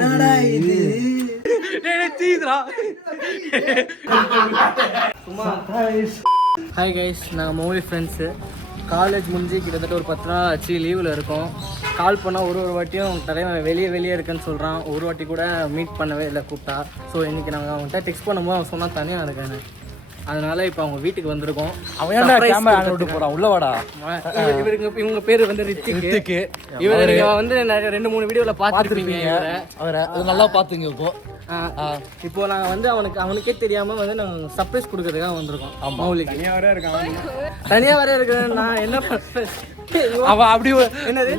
என்னடா இது hi guys, நாங்கள் மௌலி ஃப்ரெண்ட்ஸு. காலேஜ் முடிஞ்சு கிட்டத்தட்ட ஒரு 10 நாள் ஆச்சு, லீவில் இருக்கோம். கால் பண்ணால் ஒரு வாட்டியும் தலைவன் வெளியே இருக்குன்னு சொல்கிறான். ஒரு வாட்டி கூட மீட் பண்ணவே இல்லை கூப்பிட்டா. ஸோ இன்றைக்கி நாங்கள் அவன்கிட்ட டெக்ஸ்ட் பண்ணும்போது அவன் சொன்னால் தனியாக இருக்கேன். அதனால இப்போ அவங்க வீட்டுக்கு வந்திருக்கோம். அவன் விட்டு போகிறான் உள்ள வாடா. இவங்க பேர் வந்து ரித்திக்கு. இவர் நீங்கள் வந்து 2-3 வீடியோவில் பார்த்துருப்பீங்க. அவரை நல்லா பார்த்துங்க. இப்போ நாங்கள் வந்து அவனுக்கே தெரியாமல் வந்து நாங்கள் சர்ப்ரைஸ் கொடுக்கறதுக்காக வந்திருக்கோம். மௌலிக்கு தனியாக வர இருக்கிறேன். நான் என்ன பண்ணுறேன், அவன் அப்படி என்னது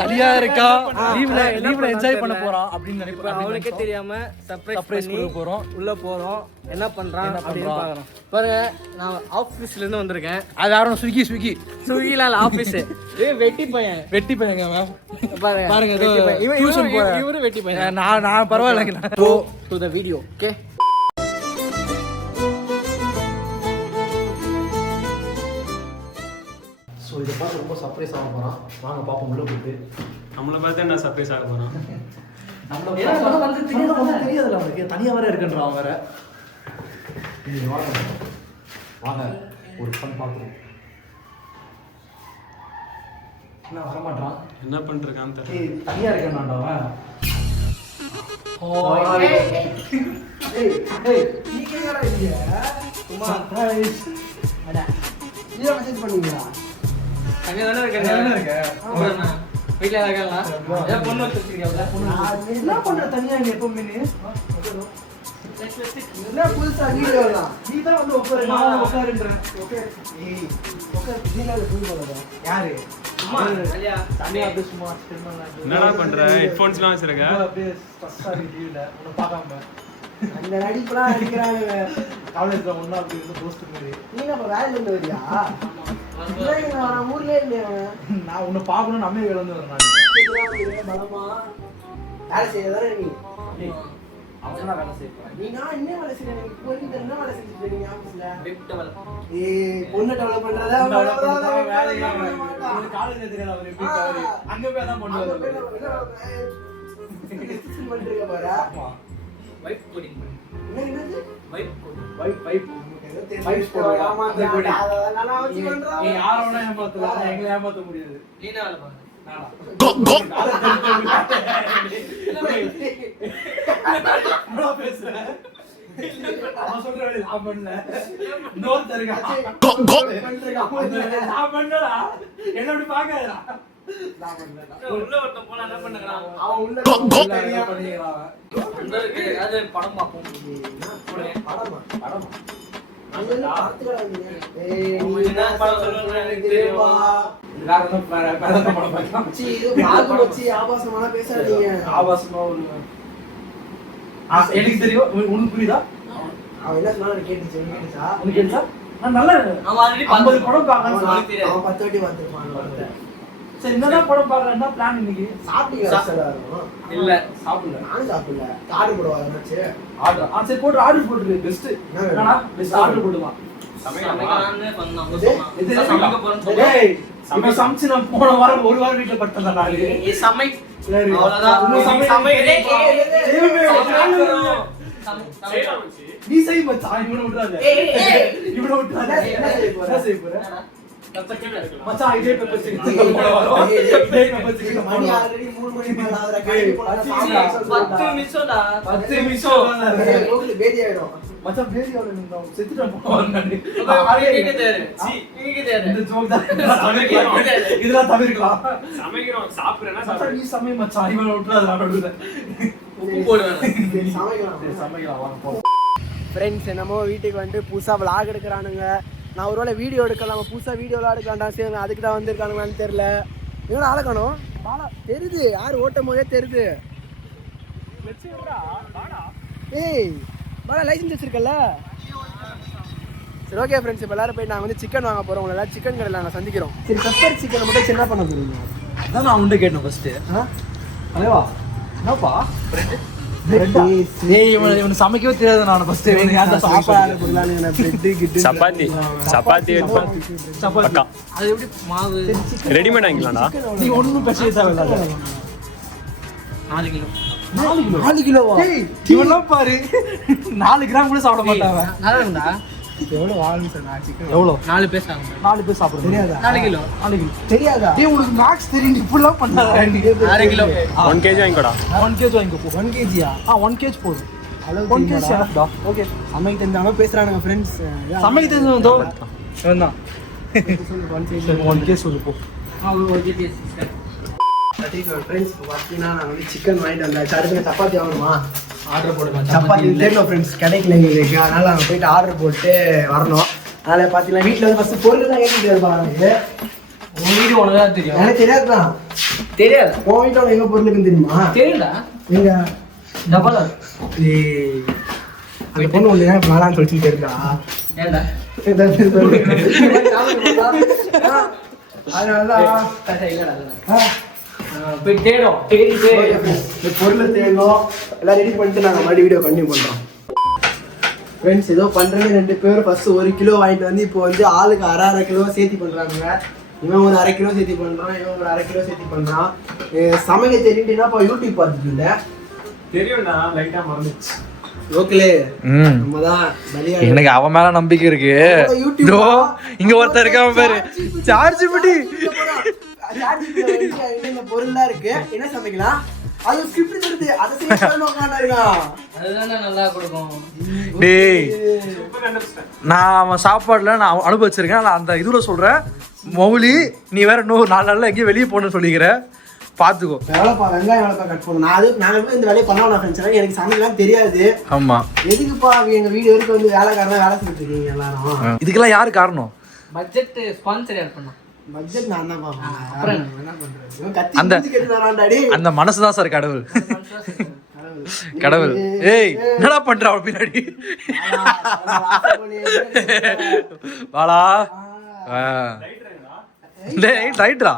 தனியா இருக்கா, லீவ்ல என்ஜாய் பண்ண போறான் அப்படின்னு நினைப்பேன். அவனுக்கே தெரியாம சர்ப்ரைஸ் கொடுக்க போறோம். உள்ள போறோம், என்ன பண்றான் அப்படின்னு பார்க்கறோம். பாருங்க, நான் ஆபீஸ்ல இருந்து வந்திருக்கேன். அது யாரும் ஸ்விக்கில ஆபீஸ். வெட்டி பையங்க பாருங்க டியூஷன் போற. இவரு வெட்டி பையன். நான் பரவாயில்லை. To the video. Okay, so இதை பார்த்து ரொம்ப சர்ப்ரைஸ் ஆக போகிறான். வாங்க பார்ப்போம் உள்ள போயிட்டு. நம்மளை பார்த்து என்ன சர்ப்ரைஸ் ஆக போகிறான்? தெரியாதுல்ல அவனுக்கு, தனியாக வேற இருக்குன்றான் அவன் வேற. வாங்க ஒரு ஃபன் பார்க்குறோம். என்ன வரமாட்டான், என்ன பண்ணிருக்கான்னு தெரியல. தனியாக இருக்கேன்டா அவன். வீட்டுல பொண்ணு வச்சிருக்கீங்க. என்ன பண்ற தனியா நீ எப்பவுமே புதுசா நீ தான் வந்து உட்காருன்றேன். யாரு என்னடா பண்ற? ஹெட்போன்ஸ்லாம் வச்சிருக்க. பார்க்காம அந்த நடிப்பெல்லாம் அடிக்கிறாங்க. காலேஜ்ல ஒன்னா அப்படி இருந்து போஸ்ட் மாதிரி. நீங்க அப்ப வேலையில இருந்து வரியா? நான் ஊர்லயே இல்லையா? நான் உன்னை பார்க்கணும். நம்ம வேலை வந்து வரேன். பலமா வேலை செய்யறதானே நீ? அவனா வேலை செய்யறேன். நீ நான் என்ன வேலை செய்யறேன்? இப்போ வரைக்கும் என்ன வேலை செஞ்சுட்டு இருக்கீங்க ஆபீஸ்ல? Web develop. பொண்ணு டெவலப் பண்றதா வேலையா? ஒரு காலேஜ்ல தெரியாத ஒரு வெப் டெவலப். அங்க போய் தான் பண்ணுவாங்க. என்ன பண்றீங்க பாரு? Vibe coding. என்னது வைப் கோடிங்? வைப் போடுறா. அந்த கோடி அதனால வச்சு பண்றா. நீ யாரோட ஏமாத்தல, எங்களை ஏமாத்த முடியாது. நீனா வேலை பாரு. நானா என்ன பேசுற? அவன் சொல்ற வேலை நான் பண்ணல. நோட் தருங்க. நான் பண்ணலடா. என்ன அப்படி பார்க்காதடா. நான் பண்ணல. உள்ள ஒருத்தன் போனா என்ன பண்ணுறான்? அவன் உள்ள தனியா பண்ணிக்கிறான். அது படம் பார்ப்போம். படம் எனக்கு தெரியும். உனக்கு புரியுதா? அவன் என்ன சொன்னாலும் கேட்டுச்சா? உனக்கு கேட்டுச்சா? நல்லா 50 படம் பார்க்கணும். 10 வாட்டி பார்த்துருப்பான். சரி, என்னதான் படம் பார்க்கல? என்ன பிளான் இன்னைக்கு? சாப்பிட்டீங்க? இல்ல சாப்பிடல. நானும் சாப்பிடல. ஆர்டர் போடுவாங்க. ஆர்டர் சரி போட்டு ஆர்டர் போட்டுரு. பெஸ்ட் என்னடா? பெஸ்ட் ஆர்டர் போடுமா. சமைக்கலாம்னு பண்ணோம். சமைக்க போறேன்னு டேய், இப்ப சமைச்சு நான் போன வாரம் ஒரு வாரம் வீட்ல படுத்தேன்டா நான். ஏ சமை அவ்வளவுதான். சமைக்கிறே நீ செய் மச்சான். இவனை விட்டுறாத. இவனை விட்டுறாத. என்ன செய்ய போற? மச்சான் இதே பேப்பர் சிக்கன் போட வரோம். இதே பேப்பர் சிக்கன் மணி ஆல்ரெடி 3 மணி மேல ஆதற காடி போடா. 10 நிமிஷம்டா. 10 நிமிஷம் உங்களுக்கு பேதி ஆயிடும். மச்சான் பேதி ஆவல. நீங்க செத்துட்ட போவாங்க. நீங்க தேரு. நீங்க தேரு. இந்த ஜோக் தான் சமைக்கலாம். இதெல்லாம் தவிர்க்கலாம். சமைக்கிறோம், சாப்பிடுறேன்னா மச்சான் நீ சமை மச்சான். இவனை விட்டுறாத. நான் விடுறேன். உப்பு போடுவேன். சமைக்கலாம் வாங்க போ. ஃப்ரெண்ட்ஸ், என்னமோ வீட்டுக்கு வந்து புதுசாக விளாக் எடுக்கிறானுங்க. நான் ஒரு வேளை வீடியோ எடுக்கலாம், புதுசாக வீடியோலாம் எடுக்கலாம்டா. சரி, அதுக்கு தான் வந்திருக்கானுங்களான்னு தெரில. இவனை ஆளக்கணும். பாலா தெரியுது, யார் ஓட்டும் போதே தெரியுது. ஏய் பாலா, லைசன்ஸ் வச்சிருக்கல? சரி, ஓகே ஃப்ரெண்ட்ஸ், இப்போ எல்லாரும் போய் நாங்கள் வந்து சிக்கன் வாங்க போகிறோம். உங்களை எல்லாம் சிக்கன் கடையில் நாங்கள் சந்திக்கிறோம். சரி, பெப்பர் சிக்கனை மட்டும் என்ன பண்ண போகிறீங்க? அதான் நான் உண்டு கேட்டேன் ஃபர்ஸ்ட்டு. அலைவா என்னப்பா ஃப்ரெண்டு? இவன் சமைக்கவே தெரியாது. நான் ஃபர்ஸ்ட் சப்பாத்தி அது எப்படி மாவு ரெடிமேட் வாங்கிக்கலாம்டா. நீ ஒன்றும் பிரச்சனை தேவையில்லை. 4 கிலோ 4 கிலோவா? இவெல்லாம் பாரு 4 கிராம் கூட சாப்பிட மாட்டாங்க. நல்லா இருக்கும்டா. எவ்வளவு வாங்கி சார் நான் சிக்கன் எவ்வளோ? 4 பேர் சாப்பிடுறோம். 4 பேர் சாப்பிடுறது தெரியாதா? 4 கிலோ. 4 கிலோ. தெரியாதா? டேய் உனக்கு மேக்ஸ் தெரியும், இப்படிலாம் பண்ணாத. 6 கிலோ. 1 kg வாங்கிக்கோடா. 1 kg வாங்கிக்கோ போ. 1 kgயா? 1 kg போதும். அளவு 1 kg தெரியுமாடா? சேஃப்டா. ஓகே. சமைக்க தெரிஞ்சவங்க பேசுறானுங்க ஃப்ரெண்ட்ஸ். சமைக்க தெரிஞ்சவன் தோ இவன்தான். 1 kg 1 kg சொல்லு போ. Okay sister. ஃப்ரெண்ட்ஸ் இப்போ பார்த்தீங்கன்னா நான் வந்து சிக்கன் வாங்கிட்டு வந்தாச்சு. அடுத்து சப்பாத்தி வாங்கணுமா? ஆர்டர் போடுங்க. சப்பாத்தி தெரியல ஃப்ரெண்ட்ஸ், கிடைக்கல எங்களுக்கு. அதனால நாங்கள் போயிட்டு ஆர்டர் போட்டு வரணும். அதனால் பார்த்தீங்கன்னா வீட்டில் வந்து ஃபஸ்ட்டு பொருள் தான் ஏற்றிட்டு இருப்பாங்க. உன் வீடு உனக்கு தான் தெரியும். எனக்கு தெரியாதுதான். தெரியாது. உன் வீட்டில் எங்கே பொருள் இருக்குன்னு தெரியுமா? தெரியும்டா. எங்க டபுள் அந்த பொண்ணு ஒன்று ஏன் வேணான்னு சொல்லிட்டு தெரியுதா? ஏன்டா? அதனாலதான் இல்லடா. போய் தேடும். தேடிட்டு இந்த பொருளை தேடணும். எல்லாம் ரெடி பண்ணிட்டு நாங்கள் மறுபடியும் வீடியோ கண்டினியூ பண்ணுறோம். ஃப்ரெண்ட்ஸ் ஏதோ பண்ணுறது 2 பேரும் ஃபஸ்ட்டு 1 கிலோ வாங்கிட்டு வந்து இப்போ வந்து ஆளுக்கு அரை கிலோ சேர்த்தி பண்ணுறாங்க. இவன் ஒரு 1/2 கிலோ சேர்த்தி பண்ணுறான், இவன் ஒரு 1/2 கிலோ சேர்த்தி பண்ணுறான். சமைக்க தெரியுதுன்னா இப்போ யூடியூப் பார்த்துட்டு இல்லை. தெரியும்டா, லைட்டா மறந்துச்சு. ஓகே நம்ம தான் பலியாடு. எனக்கு அவன் மேல நம்பிக்கை இருக்கு. இதோ இங்க ஒருத்தர் இருக்கான் பாரு, சார்ஜ் பிடி. இந்த பொருள்லாம் இருக்கு, என்ன சமைக்கலாம்? அது ஸ்கிரிப்ட் இருக்கு, அதை செய்யணும் உட்கார்ந்திருக்கான். அதுதானே நல்லா கொடுக்கும். டேய் நான் அவன் சாப்பாடுல நான் அனுபவிச்சிருக்கேன். நான் அந்த இதுல சொல்றேன் மௌலி, நீ வேற இன்னும் 4 நாள்ல எங்கேயும் வெளியே போகணும்னு சொல்லிக்கிறேன், பாத்துக்கோ. எவ்வளோப்பா வெங்காயம் எவ்வளோப்பா கட் பண்ணணும்? நாங்கள் இந்த வேலையை பண்ணோம் ஃப்ரெண்ட்ஸ். எனக்கு சமைக்கலாம் தெரியாது. ஆமா, எதுக்குப்பா எங்க வீடு வரைக்கும் வந்து வேலைக்காரனா வேலை செஞ்சுட்டு இருக்கீங்க எல்லாரும்? இதுக்கெல்லாம் யாரு காரணம்? பட்ஜெட் ஸ்பான்சர் யார் பண்ணா? பட்ஜெட் நான் தான் அப்புறம் என்ன பண்றது? அந்த மனசுதான் சார் கடவுள். கடவுள். ஏய் என்னடா பண்ற அவன் பின்னாடி? வாடா. ரைட்ரா.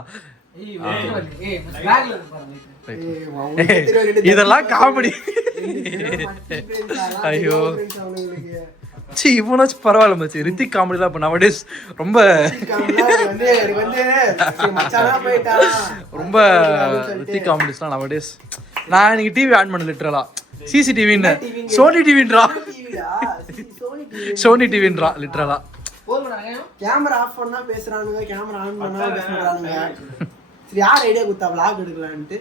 இதெல்லாம் காமெடி. ஐயோ சி இவனாச்சும் பரவாயில்ல மச்சி. ரித்திக் காமெடிலாம் இப்போ நவடேஸ் ரொம்ப ரொம்ப ரித்திக் காமெடிஸ்லாம் நவடேஸ். நான் இன்னைக்கு டிவி ஆன் பண்ண லிட்டரலா சிசிடிவின்னு சோனி டிவின்றா, சோனி டிவின்றா லிட்டரலா. கேமரா ஆஃப் பண்ணா பேசுறானுங்க, கேமரா ஆன் பண்ணா பேசுறானுங்க. சரி யார் ஐடியா கொடுத்தா vlog எடுக்கலாம்னு?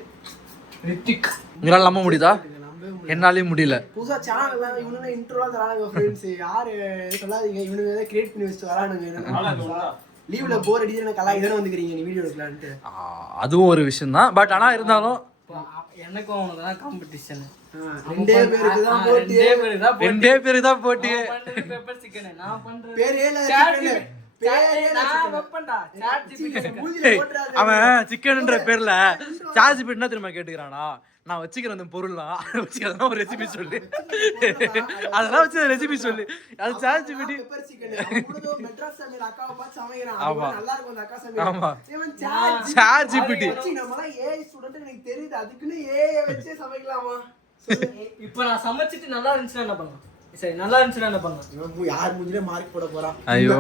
ரித்திக். உங்களால நம்ப முடியுதா? என்னாலையும் முடியல. புதுசா சேனல் இவனுங்க இன்ட்ரோலாம் தரானுங்க ஃப்ரெண்ட்ஸ். யாரு சொல்லாதீங்க, இவனுங்க ஏதோ கிரியேட் பண்ணி வச்சுட்டு வரானுங்க. லீவ்ல போர் அடிச்சு கலாய் தானே வந்துக்கிறீங்க நீ வீடியோ எடுக்கலான்ட்டு. அதுவும் ஒரு விஷயம் தான். பட் ஆனா இருந்தாலும் எனக்கும் அவனுக்கு தான் காம்படிஷன். 2 பேருக்கு தான் போட்டி. 2 பேருக்கு தான் போட்டி. பெப்பர் சிக்கன் நான் பண்றது பேரே இல்ல சிக்கன். நான் வெப்பன்டா. Chat GPT. அவன் சிக்கன்ன்ற பேர்ல சார்ஜ் பிட்னா திரும்ப கேட்டுக்கிறானா? நான் வச்சுக்கிறேன் அந்த பொருள்லாம் வச்சுக்கிறதா ஒரு ரெசிபி சொல்லு, அதெல்லாம் வச்சு ரெசிபி சொல்லு. அது சார்ஜ் பிடி. பெப்பர் சிக்கன் அவனோ மெட்ராஸ் சமையல் அக்காவை பார்த்து சமைக்கிறான். ஆமா நல்லா இருக்கும் அந்த அக்கா சமையல். ஆமா இவன் சார்ஜ் பிடி. நம்மலாம் ஏஐ ஸ்டூடண்ட் எனக்கு தெரியுது. அதுக்குன்னு ஏஐ வச்சே சமைக்கலாமா? இப்போ நான் சமைச்சிட்டு நல்லா இருந்துச்சுன்னா என்ன பண்ணலாம்? சரி நல்லா இருந்துச்சுன்னா என்ன பண்ணலாம்? இவன் யார் மூஞ்சிலே மார்க் போட போறான்? ஐயோ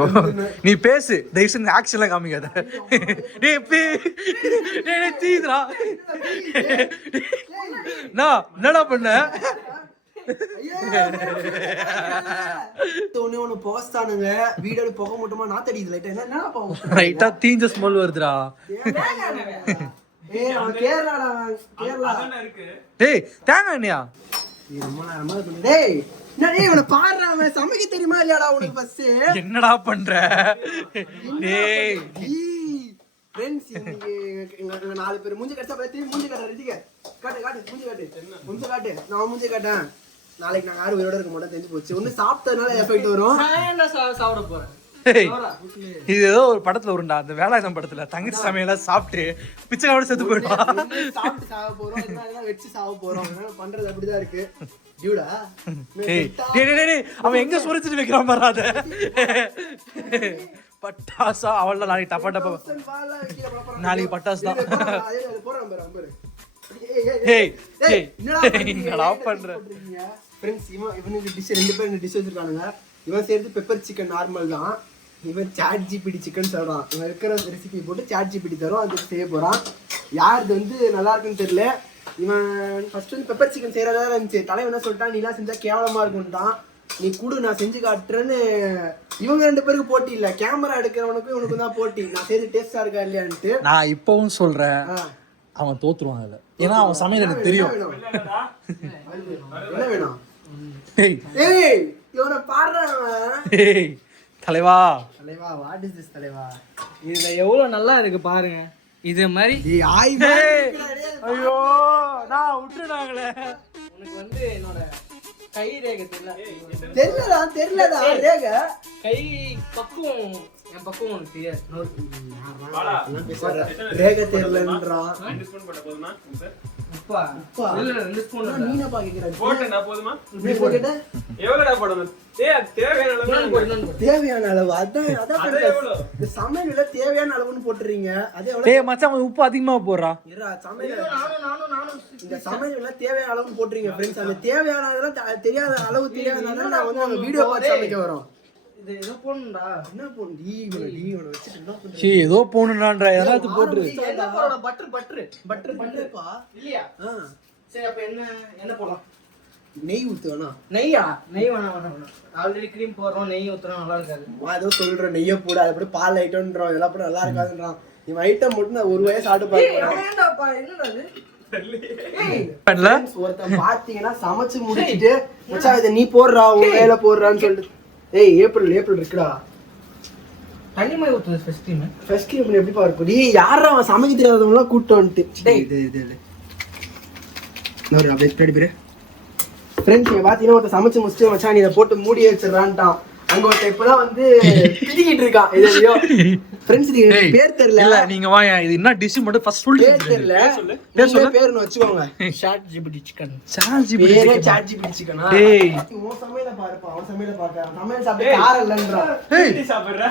நீ பேசு, தயவு செஞ்சு ஆக்ஷன்லாம் காமிக்காத. டேய் டேய் தீதுடா. நான் என்னடா பண்ண? ஒண்ணு போஸ்டானுங்க வீடியோல புக மட்டுமா நாத்தடிது லைட்டா. என்னடா பாவம் ரைட்டா தீஞ்ச ஸ்மெல் வருதுடா. ஏய் அவன் கேரளாடா, கேரளா. டேய் தேங்காய் எண்ணெயா? ரொம்ப நேரமா இருக்கு. டேய் என்னடா இவனை பாறா, அவன் சமைக்க தெரியுமா இல்லையாடா உனக்கு? ஃபர்ஸ்ட் என்னடா பண்ற? டேய் ஃப்ரெண்ட்ஸ் எங்க 4 பேர் மூஞ்சி கட்டா பத்தி மூஞ்சி காட்ட ரிதிக காட்டு காட்டு மூஞ்சி காட்டு நான் மூஞ்சி காட்டேன். நாளைக்கு நாங்க யாரும் உயிரோட இருக்க மாட்டோம் தெரிஞ்சு போச்சு. ஒண்ணு சாப்பிட்டதுனால எஃபெக்ட் வரும். நான் என்ன சாப்பிட போறேன்? இது ஏதோ ஒரு படத்துல வரும்டா, அந்த வேலாயுதம் படத்துல தங்கச்சி சமையல சாப்பிட்டு பிச்சைக்காரோட செத்து போயிடுவா. சாப்பிட்டு சாக போறோம், என்ன வச்சு சாக போறோம். பண்றது அப்படிதான் இருக்கு. டியூடா அவன் எங்க சுரச்சிட்டு வைக்கிறான் பாரு. அத பட்டாசா அவள்ல நாளைக்கு டப்பா டப்பா நாளைக்கு பட்டாசு தான். என்னடா பண்ற? ஃப்ரெண்ட்ஸ் இவனுக்கு டிஷ் 2 பேர் டிஷ் வச்சிருக்கானுங்க. இவன் சேர்த்து பெப்பர் சிக்கன் நார்மல் தான். இவன் சாட் ஜிபிடி சிக்கன் சொல்றான். இவன் இருக்கிற ரெசிபி போட்டு சாட் ஜிபிடி தரும், அது செய்ய போறான். யாருது வந்து நல்லா இருக்குன்னு தெரியல. இவன் ஃபர்ஸ்ட் வந்து பெப்பர் சிக்கன் செய்யறதா இருந்துச்சு. தலைவன் என்ன சொல்லிட்டான், நீ எல்லாம் செஞ்சா கேவலமா இருக்கும்ட்டான், நீ கூடு நான் செஞ்சு காட்டுறேன்னு. இவங்க 2 பேருக்கு போட்டி இல்ல, கேமரா எடுக்கிறவனுக்கும் இவனுக்கும் தான் போட்டி, நான் செய்து டேஸ்டா இருக்கா இல்லையான்ட்டு. நான் இப்பவும் சொல்றேன் அவன் தோத்துருவான் அதுல, ஏன்னா அவன் சமையல் எனக்கு தெரியும். என்ன வேணும்? ஏய் இவனை பாடுறவன் தலைவா தலைவா, வாட் இஸ் திஸ் தலைவா? இதுல எவ்வளவு நல்லா இருக்கு பாருங்க. இது மாதிரி ஐயோ நான் விட்டுனாங்களே. உனக்கு வந்து என்னோட கை ரேகை தெரியலடா ரேக கை பக்குவம், என் பக்குவம் உனக்கு தெரியாது. ரேக தெரியலன்றான். உப்பா உப்பா இல்ல 2 ஸ்பூன் நீனா பாக்கிற போட்டேனா போதுமா? நீ போட்டுட்ட எவ்வளவுடா போடணும்? தேவையான அளவு தேவையான அளவு. அதான் இந்த சமையல்ல தேவையான அளவுன்னு போட்டுறீங்க. அதே எவ்வளவு? டேய் மச்சான் உப்பு அதிகமா போடுறா. சமையல் இந்த சமையல்ல தேவையான அளவுன்னு போட்டுறீங்க ஃப்ரெண்ட்ஸ். அந்த தேவையான அளவு தெரியாத அளவு தெரியாதனால நான் வந்து அந்த வீடியோ பார்த்து சமைக்க வரோம். இது ஏதோ போடணும்டா. என்ன போன் டீ இவனை வச்சிட்டு என்ன பண்ற? சீ ஏதோ போணும்ன்றா, எதாவது போட்டு. என்ன போறோம்? பட்டர்ப்பா இல்லையா? சரி அப்ப என்ன போடலாம்? நெய் ஊத்து வேணா? நெய் வேணாம். ஆல்ரெடி க்ரீம் போடுறோம், நெய் ஊத்துறோம் நல்லா இருக்காது. ஏதோ சொல்றேன் நெய்யை போட, அது அப்படி பால் ஐட்டம்ன்றோம், இதெல்லாம் கூட நல்லா இருக்காதுன்றான். இவன் ஐட்டம் மட்டும் நான் ஒரு வயசு சாப்பிட்டு பார்க்கிறேன். வேண்டாப்பா, என்னடா இது? ஒருத்தன் பாத்தீங்கன்னா சமைச்சு முடிச்சிட்டு மச்சான் இதை நீ போடுறா உன் வேலை போடுறான்னு சொல்லிட்டு, ஏய் ஏப்ரல் இருக்குடா. தண்ணி மாதிரி ஊத்துது ஃபர்ஸ்ட் டைம். ஃபர்ஸ்ட் டைம் எப்படி பாருக்கு? டேய் யாரா அவன் சமைக்க தெரியாதவங்க எல்லாம் கூட்டி வந்துட்டு. டேய் இது நான் அப்படியே ஸ்ப்ரெட் பேரு ஃப்ரெண்ட்ஸ். இங்க பாத்தீங்கன்னா ஒருத்தன் சமைச்சு முடிச்சிட்டு மச்சான் இதை போட்டு மூடி வச்சிடறான்ட்டான். அங்க ஒருத்தன் இப்பதான் வந்து பிடிக்கிட்டு இருக்கான். இதோ ஃப்ரெண்ட்ஸ் பேர் தெரியல. இல்ல நீங்க வாங்க, இது என்ன டிஷ் மட்டும் ஃபர்ஸ்ட் சொல்லு. பேர் தெரியல, பேர்னு வச்சுக்கோங்க. ChatGPT chicken. பேரே சாட் ஜிபிடி சிக்கனா? டேய் உன் சமையல பாருப்பா, அவன் சமையல பாக்க. சமையல் சாப்பிட்டு காரம் இல்லன்றான். நீ சாப்பிடுற,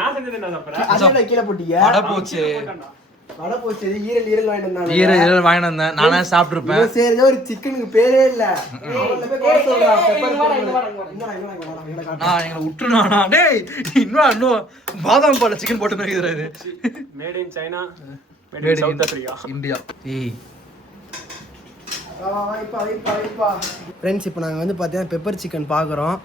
நான் செஞ்சது என்ன சாப்பிடுற? அதெல்லாம் கீழே போட்டீங்க. வடை போச்சு, வடை போச்சு. ஈரல் வாங்கிட்டு வந்தாங்க. ஈரல் வாங்கிட்டு வந்தேன், நானே சாப்பிட்டுருப்பேன். சரி ஒரு சிக்கனுக்கு பேரே இல்ல. நான் எங்களை விட்டுனானா? டேய் இன்னும் பாதாம் பால் சிக்கன் போட்டு நினைக்கிறாரு. Made in China, made in South Africa, India. ஏய் ஃப்ரெண்ட்ஸ் இப்போ நாங்கள் வந்து பார்த்தீங்கன்னா பெப்பர் சிக்கன் பார்க்குறோம்.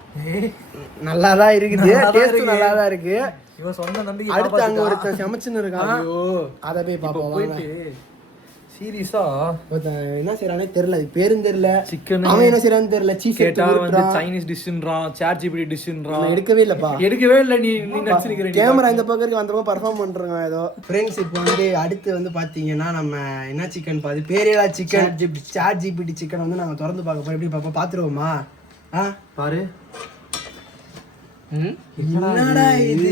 நல்லா தான் இருக்குது, டேஸ்ட்டும் நல்லா தான் இருக்கு. இவன் சொந்த நம்பி அடுத்து அங்கே ஒருத்தன் சமைச்சுன்னு இருக்கான், அதை போய் பார்ப்போம். போயிட்டு சீரியஸா என்ன செய்யறானே தெரியல, அது பேரும் தெரியல, சிக்கன் அவன் என்ன செய்யறான்னு தெரியல. சீஸ் கேட்டா வந்து சைனீஸ் டிஷ்ன்றான், சாட் ஜிபிடி டிஷ்ன்றான். எடுக்கவே இல்லப்பா, எடுக்கவே இல்ல. நீ நடிச்சிருக்கிற கேமரா இந்த பக்கம் இருக்கு, அந்த பக்கம் பர்ஃபார்ம் பண்றாங்க ஏதோ. ஃப்ரெண்ட்ஸ் இப்போ வந்து அடுத்து வந்து பாத்தீங்கன்னா நம்ம என்ன சிக்கன் பாது பேரேலா சிக்கன், சாட் ஜிபிடி சிக்கன் வந்து நாங்க திறந்து பார்க்க போறோம். எப்படி பாப்போம், பாத்துருவோமா? பாரு என்னடா இது,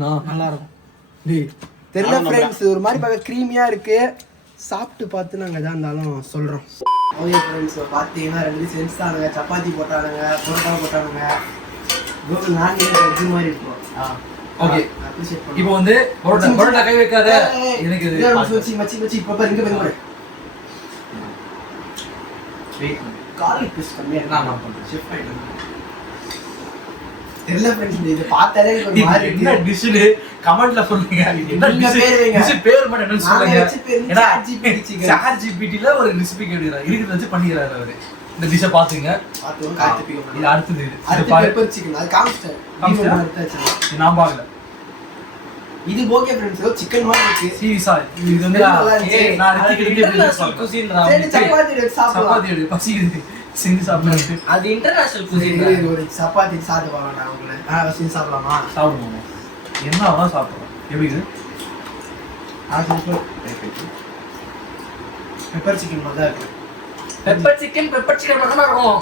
நல்லா இருக்கும். தெரியல ஃப்ரெண்ட்ஸ், ஒரு மாதிரி பார்க்க க்ரீமியா இருக்கு. சாப்பிட்டு பார்த்து நாங்கள் எதாக இருந்தாலும் சொல்கிறோம். ஓகே ஃப்ரெண்ட்ஸ், பார்த்தீங்கன்னா 2 செஞ்சுட்டானுங்க. சப்பாத்தி போட்டானுங்க, பரோட்டா போட்டானுங்க. கூகுள் நான் மாதிரி இருக்கும். ஓகே இப்போ வந்து பரோட்டா கை வைக்காத, எனக்கு இது மச்சி இப்போ பாரு, இங்கே பாரு. கார்லிக் பீஸ் கம்மியாக நான் பண்ணுறேன். ஷிஃப்ட் ஆகிட்டு தெரியல ஃப்ரெண்ட்ஸ், இது பார்த்தாலே ஒரு மாதிரி என்ன டிஷ்னு கமெண்ட்ல சொல்லுங்க. என்ன டிஷ் பேர் மட்டும் என்னன்னு சொல்லுங்க. ஏன்னா சாட் ஜிபிடில ஒரு ரெசிபி கேக்குறாரு, இருக்குது வச்சு பண்ணிக்கிறாரு அவரு. இந்த டிஷ்ஷை பாத்துங்க, பாத்துங்க. கார்த்திக் இது அடுத்தது பெப்பர் சிக்கன், அது காமிச்சிட்டேன், நான் பார்க்கல. இது ஓகே ஃப்ரெண்ட்ஸ், சிக்கன் மாதிரி இருக்கு. சீரியஸா இது வந்து நான் இன்டர்நேஷனல் குசின்ரா. சப்பாத்தி எடுத்து சாப்பிடலாம். சப்பாத்தி எடுத்து பசிக்குது, செஞ்சு சாப்பிடுறது. அது இன்டர்நேஷனல் குசின்ரா. ஒரு சப்பாத்தி சாப்பிட்டு பாருங்க உங்களை. செஞ்சு சாப்பிடலாமா? சாப்பிடுவோம், என்ன வேணா சாப்பிடுறோம். எப்படி இது பெப்பர் சிக்கன் மாதிரி தான் இருக்கு. பெப்பர் சிக்கன் மட்டும் இருக்கும்,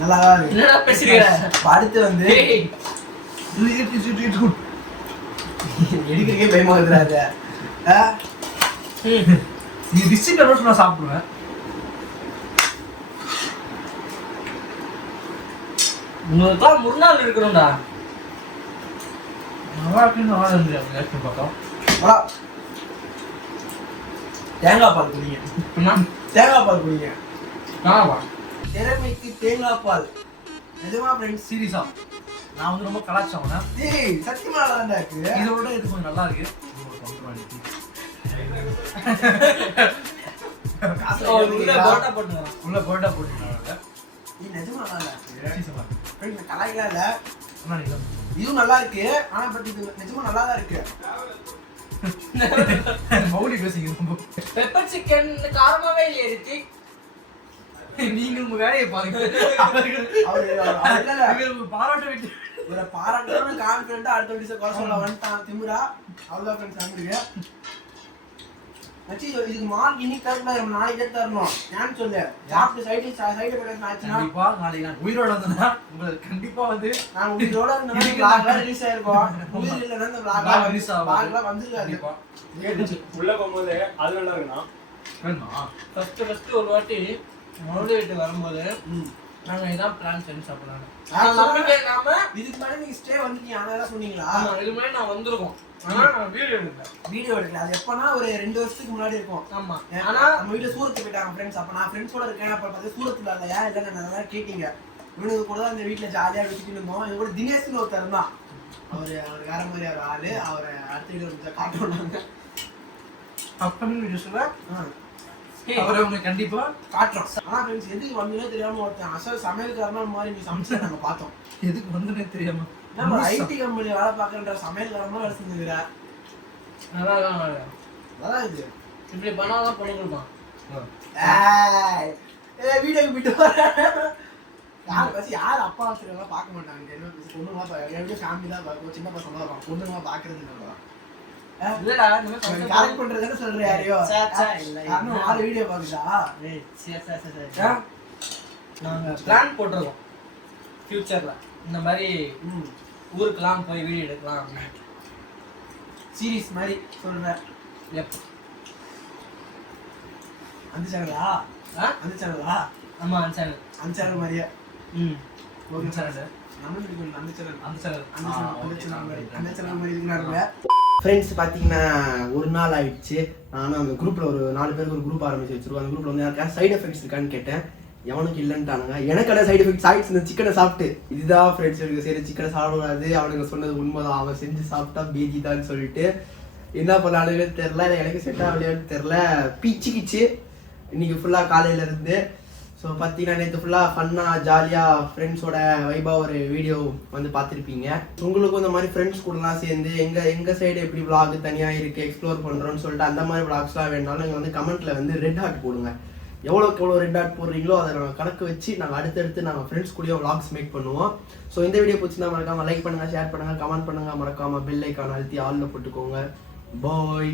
நல்லா தான் இருக்கு. என்னடா பேசுறீங்க? அடுத்து வந்து இட்ஸ் குட். எடுக்கிறதுக்கே பயமா இருக்குறாது. நீ டிஸ்ட்ரிக்ட் அரோஸ் நான் சாப்பிடுவேன். உங்களுக்குலாம் முன்னாள் இருக்கணும்டா. நல்லா இருக்குன்னு நல்லா இருந்துச்சு. பார்த்தோம் தேங்காய் பால் குடிங்க. தேங்காய் பால் குடிங்க. திறமைக்கு தேங்காய் பால். நிஜமா ஃப்ரெண்ட்ஸ், சீரியஸா நான் வந்து ரொம்ப கலாச்சாரம்னா சத்தியமா நல்லா தான் இருக்கு. இதை விட இது கொஞ்சம் நல்லா இருக்கு. உள்ள போட்டா போட்டுருக்காங்க. நீ நிஜமா நல்லா இல்ல சீசமா ஃப்ரெண்ட்ஸ் கலாய்க்கலாம் இல்ல அண்ணா நீங்க இதுவும் நல்லா இருக்கு ஆனா பட் இது நிஜமா நல்லா தான் இருக்கு மௌலி பேசிங்க ரொம்ப. பெப்பர் சிக்கன் காரமாவே இல்லையே ரித்திக். நீங்க உங்க வேலையை பாருங்க. அவர் இல்ல இவருக்கு பாராட்ட விட்டு இவரை பாராட்டணும் கான்ஃபிடென்ட்டா அடுத்த வீடியோ குறை சொல்ல வந்துட்டான் திமிரா அவ்வளோ ஃப்ரெண்ட்ஸ் அனுப்பிடுங்க மச்சி இதுக்கு மார்க் இன்னைக்கு தரக்கூடாது நம்ம நாளைக்கே தரணும் ஏன்னு சொல்லு சாப்பிட்டு சைடு ப்ரொடக்ஷன் ஆச்சுன்னா கண்டிப்பா நாளைக்கு நான் உயிரோட வந்தேன்னா உங்களுக்கு கண்டிப்பா வந்து நான் உயிரோட இருந்தேன்னா vlogலாம் ரிலீஸ் ஆயிருக்கும் உயிர் இல்லைன்னா இந்த vlog release ஆகாது. vlogலாம் வந்துருக்காது கண்டிப்பா. உள்ள போகும்போது அது நல்லா இருக்குண்ணா. வேணுமா? ஃபர்ஸ்ட் ஒரு வாட்டி மறுபடியும் வீட்டுக்கு வரும்போது நாங்க இதான் பிளான் செஞ்சு சாப்பிடலாம். இதுக்கு மேலே நீங்க ஸ்டே வந்துட்டீங்க ஆனால் சொன்னீங்களா இது மாதிரி நான் வந்திருக்கோம். ஆனா நான் வீடியோ எடுக்கல. வீடியோ எடுக்கல அது எப்பனா ஒரு 2 வருஷத்துக்கு முன்னாடி இருக்கும் ஆமா. ஆனா நம்ம வீட்டுல சூரத்து போயிட்டாங்க ஃப்ரெண்ட்ஸ் அப்ப நான் ஃப்ரெண்ட்ஸோட இருக்கேன் அப்ப பார்த்து சூரத்துல இல்லையா இல்ல நான் நல்லா கேட்டீங்க இவனுக்கு கூட தான் இந்த வீட்டுல ஜாலியா வச்சுட்டு இருந்தோம் இவங்க கூட தினேஷ்னு ஒருத்தர் தான் அவர் வேற மாதிரி ஒரு ஆளு அவரை அடுத்த வீடியோ கொஞ்சம் காட்டுவாங்க அப்கமிங் வீடியோஸ்ல அவரை உங்களுக்கு கண்டிப்பா காட்டுறோம் ஆனா ஃப்ரெண்ட்ஸ் எதுக்கு வந்தீங்கன்னே தெரியாம ஒருத்தன் அசல் சமையல்காரனா மாதிரி நீ சமைச்சு நாங்க பார்த்தோம் எதுக்கு வந்தனே தெரியாம நம்ம ஐடி கம்பெனி வேலை பார்க்கறன்ற சமையல்காரமா வேலை செஞ்சுக்கிற நல்லா தான் அதான் இது இப்படி பண்ணாதான் பொண்ணு கொடுப்பான். வீடியோக்கு விட்டு யார் பசி யார் அப்பா வச்சுருக்கா பார்க்க மாட்டாங்க என்ன பொண்ணுங்களா எப்படி ஃபேமிலி தான் பார்க்கும் சின்ன பசங்க தான் பார்க்கும் பொண்ணுங்களா பார்க்கறது இல்லடா இந்த மாதிரி கரெக்ட் பண்றதுன்னு சொல்ற யாரையோ இல்ல யாரும் 4 வீடியோ பாக்குதா சரி. நாங்க பிளான் போட்டிருக்கோம் ஃபியூச்சர்ல இந்த மாதிரி ஊருக்கெல்லாம் போய் வீடியோ எடுக்கலாம் அப்படின்னு. சீரிஸ் மாதிரி சொல்றேன் எப் அந்த சேனலா அந்த சேனலா ஆமா அந்த சேனல் அந்த சேனல் மாதிரியே ஒரு சேனல் நம்ம அந்த சேனல் அந்த சேனல் அந்த சேனல் மாதிரி இருக்கிறாங்க ஃப்ரெண்ட்ஸ் பார்த்தீங்கன்னா ஒரு நாள் ஆயிடுச்சு நானும் அந்த குரூப்பில் ஒரு 4 பேருக்கு ஒரு குரூப் ஆரம்பிச்சு வச்சிருக்கோம் அந்த குரூப்பில் வந்து யாருக்கா சைடு எஃபெக்ட்ஸ் இருக்கான்னு கேட்டேன் எவனுக்கு இல்லைன்ட்டானுங்க எனக்கு அட சைடு எஃபெக்ட்ஸ் ஆயிடுச்சு இந்த சிக்கனை சாப்பிட்டு இதுதான் ஃப்ரெண்ட்ஸ் எனக்கு சரி சிக்கனை சாப்பிடக்கூடாது அவனுக்கு சொன்னது உண்மைதான் அவன் செஞ்சு சாப்பிட்டா பேஜி தான் சொல்லிட்டு என்ன பண்ணாலுமே தெரில எனக்கு செட் ஆகலையான்னு தெரில பிச்சுக்கிச்சு இன்னைக்கு ஃபுல்லாக காலையில இருந்து ஸோ பார்த்தீங்கன்னா நேற்று ஃபுல்லாக ஃபன்னாக ஜாலியாக ஃப்ரெண்ட்ஸோட வைபாக ஒரு வீடியோ வந்து பார்த்துருப்பீங்க உங்களுக்கும் இந்த மாதிரி ஃப்ரெண்ட்ஸ் கூடலாம் சேர்ந்து எங்கள் சைடு எப்படி vlog தனியாக இருக்குது எக்ஸ்ப்ளோர் பண்ணுறோன்னு சொல்லிட்டு அந்த மாதிரி vlogsலாம் வேணாலும் நீங்கள் வந்து கமெண்ட்டில் வந்து ரெட் ஹார்ட் போடுங்க எவ்வளோக்கு எவ்வளோ ரெட் ஹார்ட் போடுறீங்களோ அதை நாங்கள் கணக்கு வச்சு நாங்கள் அடுத்தடுத்து நாங்கள் ஃப்ரெண்ட்ஸ் கூடயும் vlogs மேக் பண்ணுவோம் ஸோ இந்த வீடியோ பிடிச்சிருந்தா மறக்காமல் லைக் பண்ணுங்கள் ஷேர் பண்ணுங்கள் கமெண்ட் பண்ணுங்கள் மறக்காமல் பெல் ஐக்கான் அழுத்தி ஆலில் போட்டுக்கோங்க பாய்.